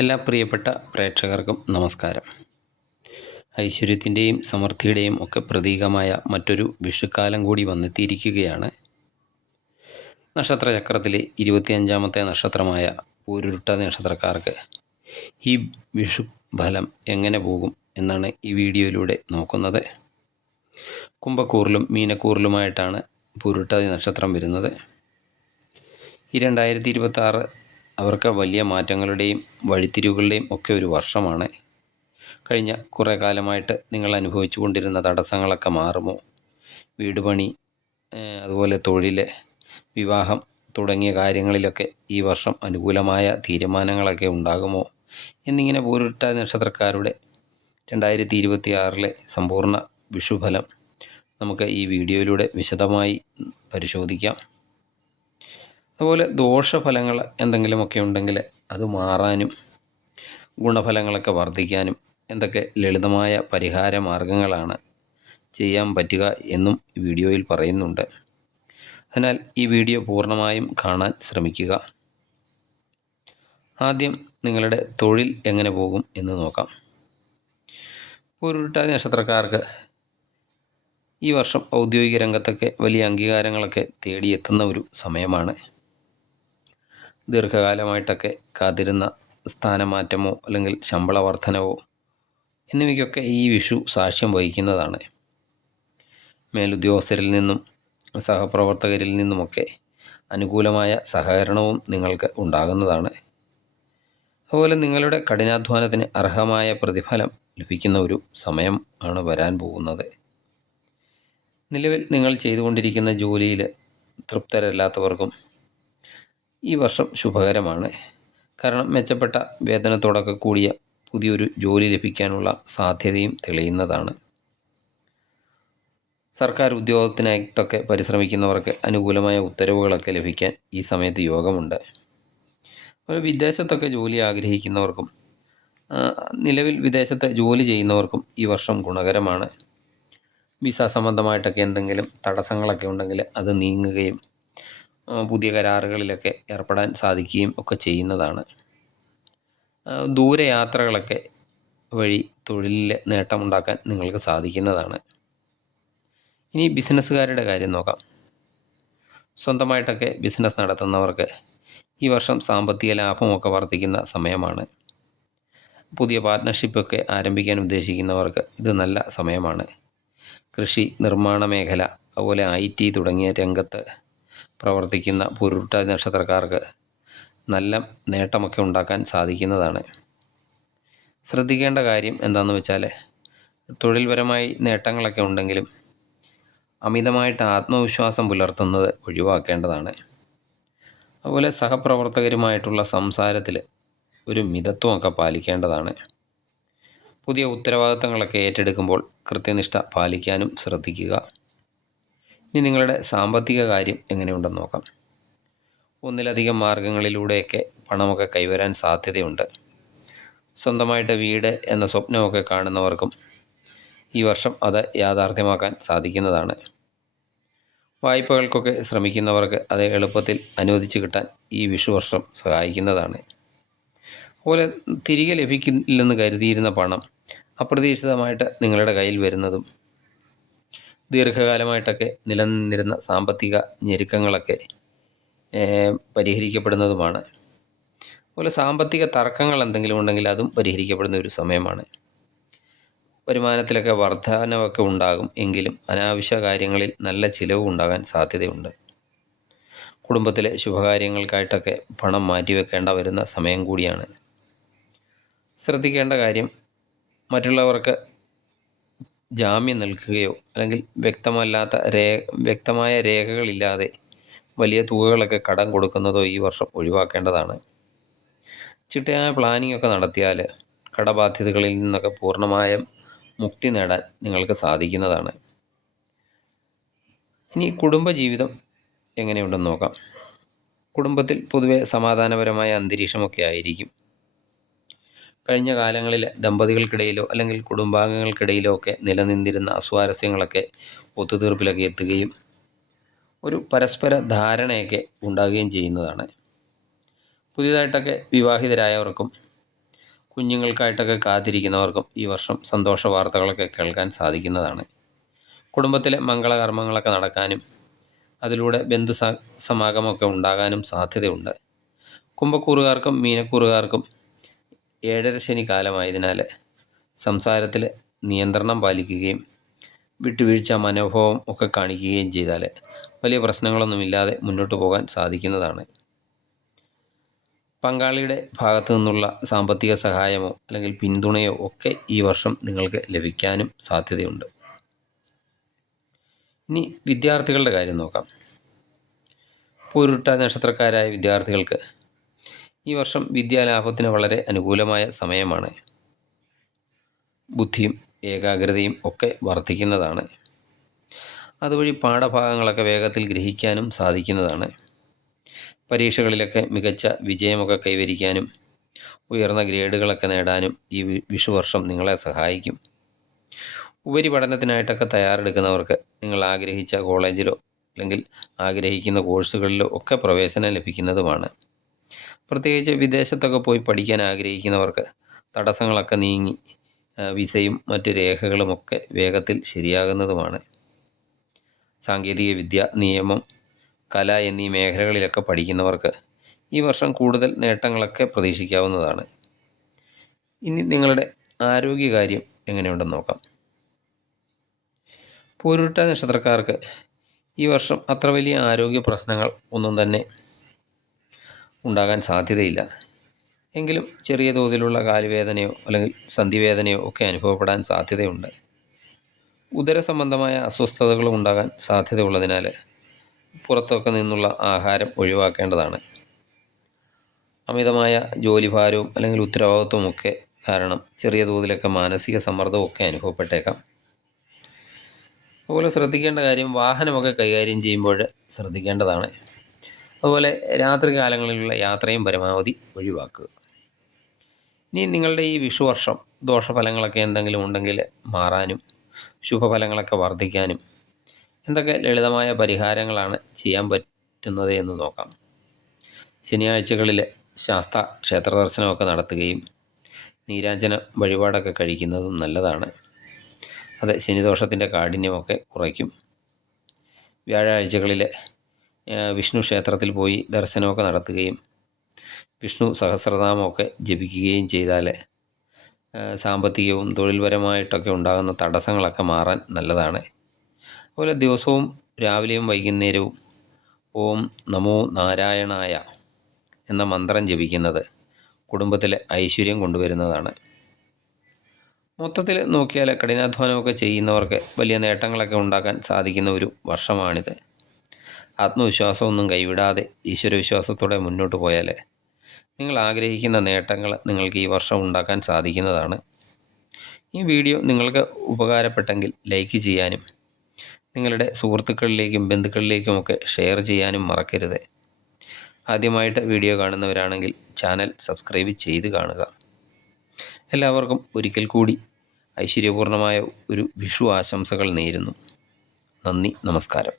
എല്ലാ പ്രിയപ്പെട്ട പ്രേക്ഷകർക്കും നമസ്കാരം. ഐശ്വര്യത്തിൻ്റെയും സമൃദ്ധിയുടെയും ഒക്കെ പ്രതീകമായ മറ്റൊരു വിഷുക്കാലം കൂടി വന്നെത്തിയിരിക്കുകയാണ്. നക്ഷത്രചക്രത്തിലെ 25ാമത്തെ നക്ഷത്രമായ പൂരുരുട്ടാതി നക്ഷത്രക്കാർക്ക് ഈ വിഷു ഫലം എങ്ങനെ പോകും എന്നാണ് ഈ വീഡിയോയിലൂടെ നോക്കുന്നത്. കുംഭക്കൂറിലും മീനക്കൂറിലുമായിട്ടാണ് പൂരുരുട്ടാതി നക്ഷത്രം വരുന്നത്. ഈ 2026 അവർക്ക് വലിയ മാറ്റങ്ങളുടെയും വഴിത്തിരിവുകളുടെയും ഒക്കെ ഒരു വർഷമാണ്. കഴിഞ്ഞ കുറേ കാലമായിട്ട് നിങ്ങൾ അനുഭവിച്ചു കൊണ്ടിരുന്ന തടസ്സങ്ങളൊക്കെ മാറുമോ? വീട് പണി, അതുപോലെ തൊഴിൽ, വിവാഹം തുടങ്ങിയ കാര്യങ്ങളിലൊക്കെ ഈ വർഷം അനുകൂലമായ തീരുമാനങ്ങളൊക്കെ ഉണ്ടാകുമോ എന്നിങ്ങനെ പൂരുരുട്ടാതി നക്ഷത്രക്കാരുടെ 2026 സമ്പൂർണ്ണ വിഷുഫലം നമുക്ക് ഈ വീഡിയോയിലൂടെ വിശദമായി പരിശോധിക്കാം. അതുപോലെ ദോഷഫലങ്ങൾ എന്തെങ്കിലുമൊക്കെ ഉണ്ടെങ്കിൽ അത് മാറാനും ഗുണഫലങ്ങളൊക്കെ വർദ്ധിക്കാനും എന്തൊക്കെ ലളിതമായ പരിഹാര മാർഗങ്ങളാണ് ചെയ്യാൻ പറ്റുക എന്നും വീഡിയോയിൽ പറയുന്നുണ്ട്. അതിനാൽ ഈ വീഡിയോ പൂർണ്ണമായും കാണാൻ ശ്രമിക്കുക. ആദ്യം നിങ്ങളുടെ തൊഴിൽ എങ്ങനെ പോകും എന്ന് നോക്കാം. പൂരുരുട്ടാതി നക്ഷത്രക്കാർക്ക് ഈ വർഷം ഔദ്യോഗിക രംഗത്തൊക്കെ വലിയ അംഗീകാരങ്ങളൊക്കെ തേടിയെത്തുന്ന ഒരു സമയമാണ്. ദീർഘകാലമായിട്ടൊക്കെ കാത്തിരുന്ന സ്ഥാനമാറ്റമോ അല്ലെങ്കിൽ ശമ്പള വർധനവോ എന്നിവയ്ക്കൊക്കെ ഈ വിഷു സാക്ഷ്യം വഹിക്കുന്നതാണ്. മേലുദ്യോഗസ്ഥരിൽ നിന്നും സഹപ്രവർത്തകരിൽ നിന്നുമൊക്കെ അനുകൂലമായ സഹകരണവും നിങ്ങൾക്ക് ഉണ്ടാകുന്നതാണ്. അതുപോലെ നിങ്ങളുടെ കഠിനാധ്വാനത്തിന് അർഹമായ പ്രതിഫലം ലഭിക്കുന്ന ഒരു സമയം ആണ് വരാൻ പോകുന്നത്. നിലവിൽ നിങ്ങൾ ചെയ്തുകൊണ്ടിരിക്കുന്ന ജോലിയിൽ തൃപ്തരല്ലാത്തവർക്കും ഈ വർഷം ശുഭകരമാണ്. കാരണം മെച്ചപ്പെട്ട വേതനത്തോടൊക്കെ കൂടിയ പുതിയൊരു ജോലി ലഭിക്കാനുള്ള സാധ്യതയും തെളിയുന്നതാണ്. സർക്കാർ ഉദ്യോഗത്തിനായിട്ടൊക്കെ പരിശ്രമിക്കുന്നവർക്ക് അനുകൂലമായ ഉത്തരവുകളൊക്കെ ലഭിക്കാൻ ഈ സമയത്ത് യോഗമുണ്ട്. വിദേശത്തൊക്കെ ജോലി ആഗ്രഹിക്കുന്നവർക്കും നിലവിൽ വിദേശത്ത് ജോലി ചെയ്യുന്നവർക്കും ഈ വർഷം ഗുണകരമാണ്. വിസ സംബന്ധമായിട്ടൊക്കെ എന്തെങ്കിലും തടസ്സങ്ങളൊക്കെ ഉണ്ടെങ്കിൽ അത് നീങ്ങുകയും പുതിയ കരാറുകളിലൊക്കെ ഏർപ്പെടാൻ സാധിക്കുകയും ഒക്കെ ചെയ്യുന്നതാണ്. ദൂരയാത്രകളൊക്കെ വഴി തൊഴിലിൽ നേട്ടമുണ്ടാക്കാൻ നിങ്ങൾക്ക് സാധിക്കുന്നതാണ്. ഇനി ബിസിനസ്സുകാരുടെ കാര്യം നോക്കാം. സ്വന്തമായിട്ടൊക്കെ ബിസിനസ് നടത്തുന്നവർക്ക് ഈ വർഷം സാമ്പത്തിക ലാഭമൊക്കെ വർദ്ധിക്കുന്ന സമയമാണ്. പുതിയ പാർട്ട്ണർഷിപ്പൊക്കെ ആരംഭിക്കാൻ ഉദ്ദേശിക്കുന്നവർക്ക് ഇത് നല്ല സമയമാണ്. കൃഷി, നിർമ്മാണ മേഖല, അതുപോലെ IT തുടങ്ങിയ രംഗത്ത് പ്രവർത്തിക്കുന്ന പൂരുരുട്ടാതി നക്ഷത്രക്കാർക്ക് നല്ല നേട്ടമൊക്കെ ഉണ്ടാക്കാൻ സാധിക്കുന്നതാണ്. ശ്രദ്ധിക്കേണ്ട കാര്യം എന്താണെന്ന് വെച്ചാൽ തൊഴിൽപരമായി നേട്ടങ്ങളൊക്കെ ഉണ്ടെങ്കിലും അമിതമായിട്ട് ആത്മവിശ്വാസം പുലർത്തുന്നത് ഒഴിവാക്കേണ്ടതാണ്. അതുപോലെ സഹപ്രവർത്തകരുമായിട്ടുള്ള സംസാരത്തിൽ ഒരു മിതത്വമൊക്കെ പാലിക്കേണ്ടതാണ്. പുതിയ ഉത്തരവാദിത്തങ്ങളൊക്കെ ഏറ്റെടുക്കുമ്പോൾ കൃത്യനിഷ്ഠ പാലിക്കാനും ശ്രദ്ധിക്കുക. ഇനി നിങ്ങളുടെ സാമ്പത്തിക കാര്യം എങ്ങനെയുണ്ടെന്ന് നോക്കാം. ഒന്നിലധികം മാർഗങ്ങളിലൂടെയൊക്കെ പണമൊക്കെ കൈവരാൻ സാധ്യതയുണ്ട്. സ്വന്തമായിട്ട് വീട് എന്ന സ്വപ്നമൊക്കെ കാണുന്നവർക്കും ഈ വർഷം അത് യാഥാർത്ഥ്യമാക്കാൻ സാധിക്കുന്നതാണ്. വായ്പകൾക്കൊക്കെ ശ്രമിക്കുന്നവർക്ക് അത് എളുപ്പത്തിൽ അനുവദിച്ച് കിട്ടാൻ ഈ വിഷുവർഷം സഹായിക്കുന്നതാണ്. അതുപോലെ തിരികെ ലഭിക്കില്ലെന്ന് കരുതിയിരുന്ന പണം അപ്രതീക്ഷിതമായിട്ട് നിങ്ങളുടെ കയ്യിൽ വരുന്നതും ദീർഘകാലമായിട്ടൊക്കെ നിലനിന്നിരുന്ന സാമ്പത്തിക ഞെരുക്കങ്ങളൊക്കെ പരിഹരിക്കപ്പെടുന്നതുമാണ്. അതുപോലെ സാമ്പത്തിക തർക്കങ്ങൾ എന്തെങ്കിലും ഉണ്ടെങ്കിൽ അതും പരിഹരിക്കപ്പെടുന്ന ഒരു സമയമാണ്. വരുമാനത്തിലൊക്കെ വർധനവൊക്കെ ഉണ്ടാകും എങ്കിലും അനാവശ്യ കാര്യങ്ങളിൽ നല്ല ചിലവ് ഉണ്ടാകാൻ സാധ്യതയുണ്ട്. കുടുംബത്തിലെ ശുഭകാര്യങ്ങൾക്കായിട്ടൊക്കെ പണം മാറ്റിവെക്കേണ്ട വരുന്ന സമയം കൂടിയാണ്. ശ്രദ്ധിക്കേണ്ട കാര്യം മറ്റുള്ളവർക്ക് ജാമ്യം നിൽക്കുകയോ അല്ലെങ്കിൽ വ്യക്തമായ രേഖകളില്ലാതെ വലിയ തുകകളൊക്കെ കടം കൊടുക്കുന്നതോ ഈ വർഷം ഒഴിവാക്കേണ്ടതാണ്. ചിട്ടയായ പ്ലാനിംഗ് ഒക്കെ നടത്തിയാൽ കടബാധ്യതകളിൽ നിന്നൊക്കെ പൂർണ്ണമായും മുക്തി നേടാൻ നിങ്ങൾക്ക് സാധിക്കുന്നതാണ്. ഇനി കുടുംബജീവിതം എങ്ങനെയുണ്ടെന്ന് നോക്കാം. കുടുംബത്തിൽ പൊതുവെ സമാധാനപരമായ അന്തരീക്ഷമൊക്കെ ആയിരിക്കും. കഴിഞ്ഞ കാലങ്ങളിൽ ദമ്പതികൾക്കിടയിലോ അല്ലെങ്കിൽ കുടുംബാംഗങ്ങൾക്കിടയിലോ ഒക്കെ നിലനിന്നിരുന്ന അസ്വാരസ്യങ്ങളൊക്കെ ഒത്തുതീർപ്പിലൊക്കെ എത്തുകയും ഒരു പരസ്പര ധാരണയൊക്കെ ഉണ്ടാകുകയും ചെയ്യുന്നതാണ്. പുതിയതായിട്ടൊക്കെ വിവാഹിതരായവർക്കും കുഞ്ഞുങ്ങൾക്കായിട്ടൊക്കെ കാത്തിരിക്കുന്നവർക്കും ഈ വർഷം സന്തോഷ വാർത്തകളൊക്കെ കേൾക്കാൻ സാധിക്കുന്നതാണ്. കുടുംബത്തിലെ മംഗളകർമ്മങ്ങളൊക്കെ നടക്കാനും അതിലൂടെ സമാഗമമൊക്കെ ഉണ്ടാകാനും സാധ്യതയുണ്ട്. കുംഭക്കൂറുകാർക്കും മീനക്കൂറുകാർക്കും 7.5 ശനി കാലമായതിനാൽ സംസാരത്തിൽ നിയന്ത്രണം പാലിക്കുകയും വിട്ടുവീഴ്ച മനോഭാവം ഒക്കെ കാണിക്കുകയും ചെയ്താൽ വലിയ പ്രശ്നങ്ങളൊന്നുമില്ലാതെ മുന്നോട്ട് പോകാൻ സാധിക്കുന്നതാണ്. പങ്കാളിയുടെ ഭാഗത്തു നിന്നുള്ള സാമ്പത്തിക സഹായമോ അല്ലെങ്കിൽ പിന്തുണയോ ഒക്കെ ഈ വർഷം നിങ്ങൾക്ക് ലഭിക്കാനും സാധ്യതയുണ്ട്. ഇനി വിദ്യാർത്ഥികളുടെ കാര്യം നോക്കാം. പൂരുരുട്ടാതി നക്ഷത്രക്കാരായ വിദ്യാർത്ഥികൾക്ക് ഈ വർഷം വിദ്യാലാഭത്തിന് വളരെ അനുകൂലമായ സമയമാണ്. ബുദ്ധിയും ഏകാഗ്രതയും ഒക്കെ വർദ്ധിക്കുന്നതാണ്. അതുവഴി പാഠഭാഗങ്ങളൊക്കെ വേഗത്തിൽ ഗ്രഹിക്കാനും സാധിക്കുന്നതാണ്. പരീക്ഷകളിലൊക്കെ മികച്ച വിജയമൊക്കെ കൈവരിക്കാനും ഉയർന്ന ഗ്രേഡുകളൊക്കെ നേടാനും ഈ വിഷുവർഷം നിങ്ങളെ സഹായിക്കും. ഉപരിപഠനത്തിനായിട്ടൊക്കെ തയ്യാറെടുക്കുന്നവർക്ക് നിങ്ങൾ ആഗ്രഹിച്ച കോളേജിലോ അല്ലെങ്കിൽ ആഗ്രഹിക്കുന്ന കോഴ്സുകളിലോ ഒക്കെ പ്രവേശനം ലഭിക്കുന്നതുമാണ്. പ്രത്യേകിച്ച് വിദേശത്തൊക്കെ പോയി പഠിക്കാൻ ആഗ്രഹിക്കുന്നവർക്ക് തടസ്സങ്ങളൊക്കെ നീങ്ങി വിസയും മറ്റ് രേഖകളുമൊക്കെ വേഗത്തിൽ ശരിയാകുന്നതുമാണ്. സാങ്കേതിക വിദ്യ, നിയമം, കല എന്നീ മേഖലകളിലൊക്കെ പഠിക്കുന്നവർക്ക് ഈ വർഷം കൂടുതൽ നേട്ടങ്ങളൊക്കെ പ്രതീക്ഷിക്കാവുന്നതാണ്. ഇനി നിങ്ങളുടെ ആരോഗ്യകാര്യം എങ്ങനെയുണ്ടെന്ന് നോക്കാം. പൂരുരുട്ടാതി നക്ഷത്രക്കാർക്ക് ഈ വർഷം അത്ര വലിയ ആരോഗ്യ പ്രശ്നങ്ങൾ ഒന്നും തന്നെ ഉണ്ടാകാൻ സാധ്യതയില്ല. എങ്കിലും ചെറിയ തോതിലുള്ള കാലുവേദനയോ അല്ലെങ്കിൽ സന്ധിവേദനയോ ഒക്കെ അനുഭവപ്പെടാൻ സാധ്യതയുണ്ട്. ഉദര സംബന്ധമായ അസ്വസ്ഥതകളും ഉണ്ടാകാൻ സാധ്യതയുള്ളതിനാൽ പുറത്തൊക്കെ നിന്നുള്ള ആഹാരം ഒഴിവാക്കേണ്ടതാണ്. അമിതമായ ജോലിഭാരവും അല്ലെങ്കിൽ ഉത്തരവാദിത്വമൊക്കെ കാരണം ചെറിയ തോതിലൊക്കെ മാനസിക സമ്മർദ്ദമൊക്കെ അനുഭവപ്പെട്ടേക്കാം. അതുപോലെ ശ്രദ്ധിക്കേണ്ട കാര്യം വാഹനമൊക്കെ കൈകാര്യം ചെയ്യുമ്പോൾ ശ്രദ്ധിക്കേണ്ടതാണ്. അതുപോലെ രാത്രി കാലങ്ങളിലുള്ള യാത്രയും പരമാവധി ഒഴിവാക്കുക. ഇനി നിങ്ങളുടെ ഈ വിഷുവർഷം ദോഷഫലങ്ങളൊക്കെ എന്തെങ്കിലും ഉണ്ടെങ്കിൽ മാറാനും ശുഭഫലങ്ങളൊക്കെ വർദ്ധിക്കാനും എന്തൊക്കെ ലളിതമായ പരിഹാരങ്ങളാണ് ചെയ്യാൻ പറ്റുന്നത് എന്ന് നോക്കാം. ശനിയാഴ്ചകളിൽ ശാസ്ത ക്ഷേത്ര ദർശനമൊക്കെ നടത്തുകയും നീരാഞ്ജന വഴിപാടൊക്കെ കഴിക്കുന്നതും നല്ലതാണ്. അത് ശനിദോഷത്തിൻ്റെ കാഠിന്യമൊക്കെ കുറയ്ക്കും. വ്യാഴാഴ്ചകളിൽ വിഷ്ണു ക്ഷേത്രത്തിൽ പോയി ദർശനമൊക്കെ നടത്തുകയും വിഷ്ണു സഹസ്രനാമമൊക്കെ ജപിക്കുകയും ചെയ്താൽ സാമ്പത്തികവും തൊഴിൽപരമായിട്ടൊക്കെ ഉണ്ടാകുന്ന തടസ്സങ്ങളൊക്കെ മാറാൻ നല്ലതാണ്. അതുപോലെ ദിവസവും രാവിലെയും വൈകുന്നേരവും ഓം നമോ നാരായണായ എന്ന മന്ത്രം ജപിക്കുന്നത് കുടുംബത്തിലെ ഐശ്വര്യം കൊണ്ടുവരുന്നതാണ്. മൊത്തത്തിൽ നോക്കിയാൽ കഠിനാധ്വാനമൊക്കെ ചെയ്യുന്നവർക്ക് വലിയ നേട്ടങ്ങളൊക്കെ ഉണ്ടാക്കാൻ സാധിക്കുന്ന ഒരു വർഷമാണിത്. ആത്മവിശ്വാസമൊന്നും കൈവിടാതെ ഈശ്വരവിശ്വാസത്തോടെ മുന്നോട്ട് പോയാൽ നിങ്ങൾ ആഗ്രഹിക്കുന്ന നേട്ടങ്ങൾ നിങ്ങൾക്ക് ഈ വർഷം ഉണ്ടാക്കാൻ സാധിക്കുന്നതാണ്. ഈ വീഡിയോ നിങ്ങൾക്ക് ഉപകാരപ്പെട്ടെങ്കിൽ ലൈക്ക് ചെയ്യാനും നിങ്ങളുടെ സുഹൃത്തുക്കളിലേക്കും ബന്ധുക്കളിലേക്കുമൊക്കെ ഷെയർ ചെയ്യാനും മറക്കരുത്. ആദ്യമായിട്ട് വീഡിയോ കാണുന്നവരാണെങ്കിൽ ചാനൽ സബ്സ്ക്രൈബ് ചെയ്ത് കാണുക. എല്ലാവർക്കും ഒരിക്കൽ കൂടി ഐശ്വര്യപൂർണമായ ഒരു വിഷു ആശംസകൾ നേരുന്നു. നന്ദി, നമസ്കാരം.